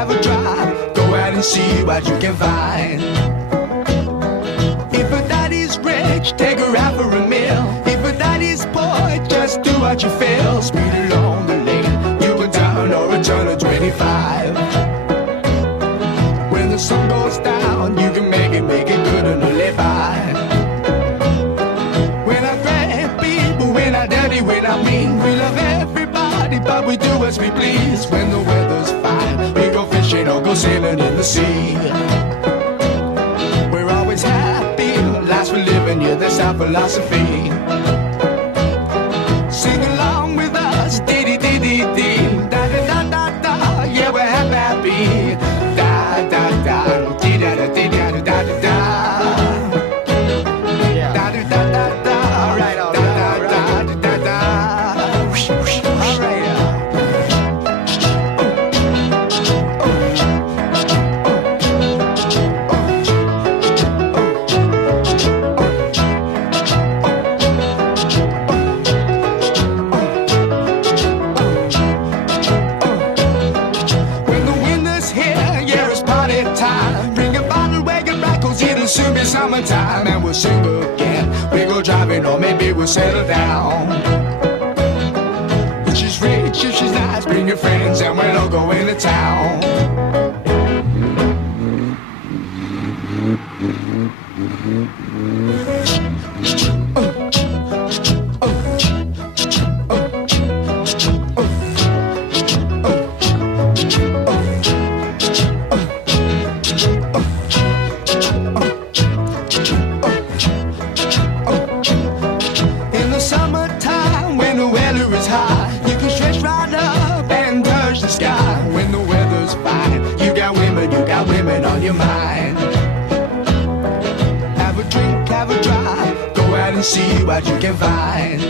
have a drive. Go out and see what you can find. If a daddy's rich, take her out for a meal. If a daddy's poor, just do what you feel. Speed along the lane, you can turn or a turn of 25. When the sun goes down, you can make it good and live by. When I grab people, when I dirty, when I mean, we love everybody, but we do as we please. When the weather's fine, we go fishing or go sailing in the sea. We're always happy, lives we're living, yeah, that's our philosophy. Sing along with us, dee-dee-dee-dee-dee, da-da-da-da-da, yeah, we're happy, da-da-da, dee-da-da-dee-da-da-da-da. Soon be summertime and we'll sing again. We go driving or maybe we'll settle down. If she's rich, if she's nice, bring your friends and we'll all go into town. Summertime, when the weather is hot, you can stretch right up and touch the sky. When the weather's fine, you got women on your mind. Have a drink, have a drive, go out and see what you can find.